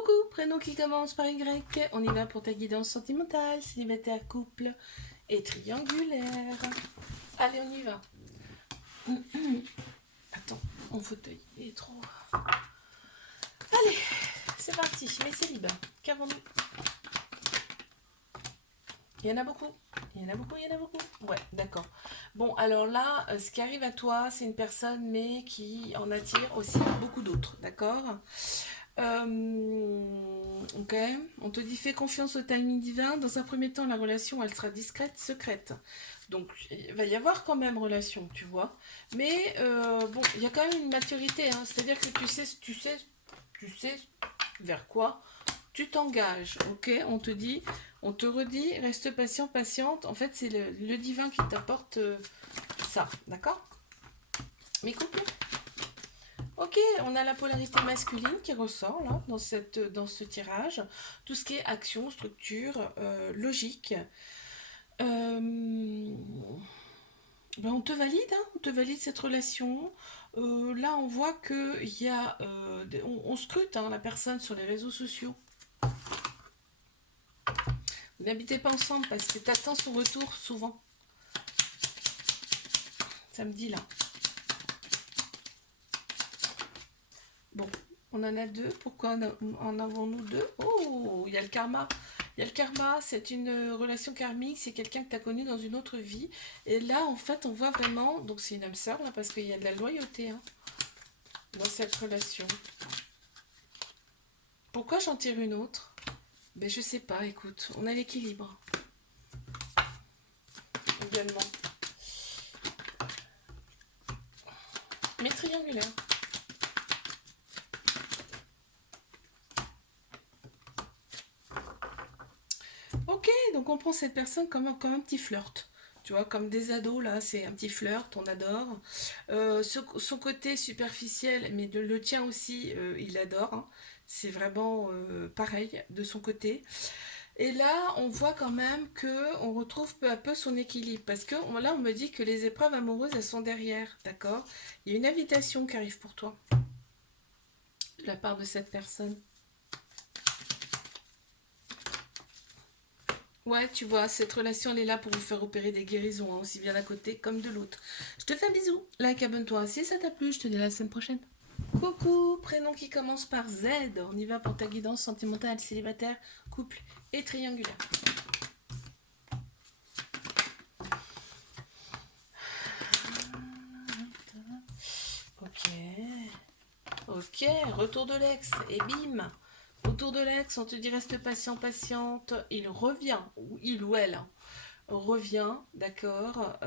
Coucou, prénom qui commence par Y. On y va pour ta guidance sentimentale, célibataire, couple et triangulaire. Allez, on y va. Attends, mon fauteuil, il est trop... Allez, c'est parti. Mais célibat, qu'avons-nous? Il y en a beaucoup. Il y en a beaucoup, il y en a beaucoup. Ouais, d'accord. Bon, alors là, ce qui arrive à toi, c'est une personne, mais qui en attire aussi beaucoup d'autres, d'accord? Ok, on te dit fais confiance au timing divin. Dans un premier temps, la relation, elle sera discrète, secrète. Donc, il va y avoir quand même relation, tu vois. Mais bon, il y a quand même une maturité, hein. C'est-à-dire que tu sais vers quoi tu t'engages, ok? On te dit, on te redit, reste patient, patiente. En fait, c'est le divin qui t'apporte ça, d'accord? Mes couples. Ok, on a la polarité masculine qui ressort là, dans ce tirage. Tout ce qui est action, structure, logique. Euh, ben on te valide, hein, on te valide cette relation. Là, on voit que il y a, on scrute hein, la personne sur les réseaux sociaux. Vous n'habitez pas ensemble parce que tu attends son retour souvent. Ça me dit là. Bon, on en a deux. Pourquoi en avons-nous deux? Oh, il y a le karma. Il y a le karma, c'est une relation karmique, c'est quelqu'un que tu as connu dans une autre vie. Et là, en fait, on voit vraiment, donc c'est une âme sœur, là, parce qu'il y a de la loyauté hein, dans cette relation. Pourquoi j'en tire une autre? Ben, je sais pas, écoute, on a l'équilibre. Également. Mais triangulaire. Ok, donc on prend cette personne comme un petit flirt. Tu vois, comme des ados, là, c'est un petit flirt, on adore. Son côté superficiel, mais le tien aussi, il adore. Hein. C'est vraiment pareil de son côté. Et là, on voit quand même que on retrouve peu à peu son équilibre. Parce que là, on me dit que les épreuves amoureuses, elles sont derrière. D'accord? Il y a une invitation qui arrive pour toi, de la part de cette personne. Ouais, tu vois, cette relation, elle est là pour vous faire opérer des guérisons, hein, aussi bien d'un côté comme de l'autre. Je te fais un bisou, like, abonne-toi. Si ça t'a plu, je te dis à la semaine prochaine. Coucou, prénom qui commence par Z. On y va pour ta guidance sentimentale, célibataire, couple et triangulaire. Ok. Ok, retour de l'ex. Et bim. Retour de l'ex, on te dit reste patient, patiente. Il revient, ou il ou elle, hein, revient, d'accord.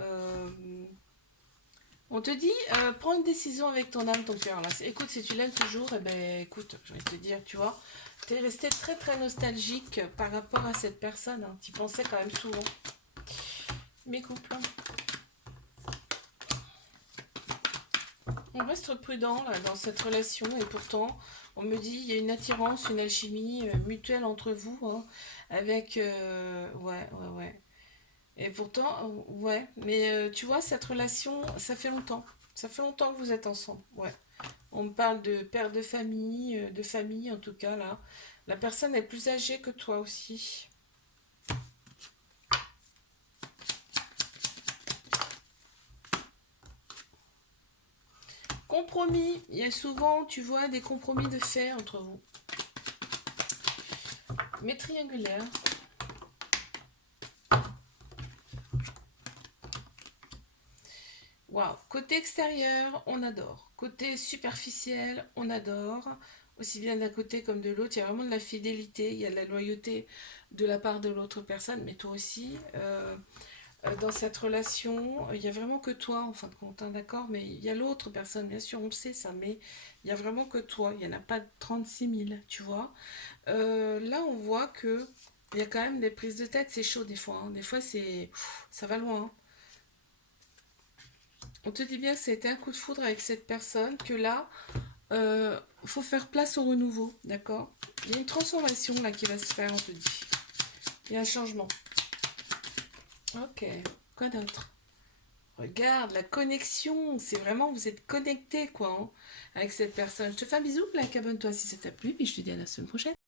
On te dit, prends une décision avec ton âme, ton cœur. Là. Écoute, si tu l'aimes toujours, eh ben, écoute, je vais te dire, tu vois, tu es resté très très nostalgique par rapport à cette personne. Hein. Tu y pensais quand même souvent. Mes couples. On reste prudent là, dans cette relation et pourtant, on me dit, il y a une attirance, une alchimie mutuelle entre vous, hein, avec... ouais, ouais, ouais. Et pourtant, ouais, mais tu vois, cette relation, ça fait longtemps. Ça fait longtemps que vous êtes ensemble, ouais. On me parle de père de famille en tout cas là. La personne est plus âgée que toi aussi. Compromis, il y a souvent, tu vois, des compromis de fait entre vous. Mais triangulaire. Waouh, côté extérieur, on adore. Côté superficiel, on adore. Aussi bien d'un côté comme de l'autre, il y a vraiment de la fidélité, il y a de la loyauté de la part de l'autre personne, mais toi aussi. Dans cette relation, il n'y a vraiment que toi, en fin de compte, hein, d'accord? Mais il y a l'autre personne, bien sûr, on le sait ça, mais il n'y a vraiment que toi. Il n'y en a pas 36 000, tu vois? Là, on voit que il y a quand même des prises de tête, c'est chaud des fois. Hein. Des fois, ça va loin. Hein. On te dit bien que c'était un coup de foudre avec cette personne, que là, faut faire place au renouveau, d'accord? Il y a une transformation là qui va se faire, on te dit. Il y a un changement. Ok, quoi d'autre? Regarde, la connexion, c'est vraiment, vous êtes connecté quoi, hein, avec cette personne. Je te fais un bisou, like, abonne-toi si ça t'a plu, puis je te dis à la semaine prochaine.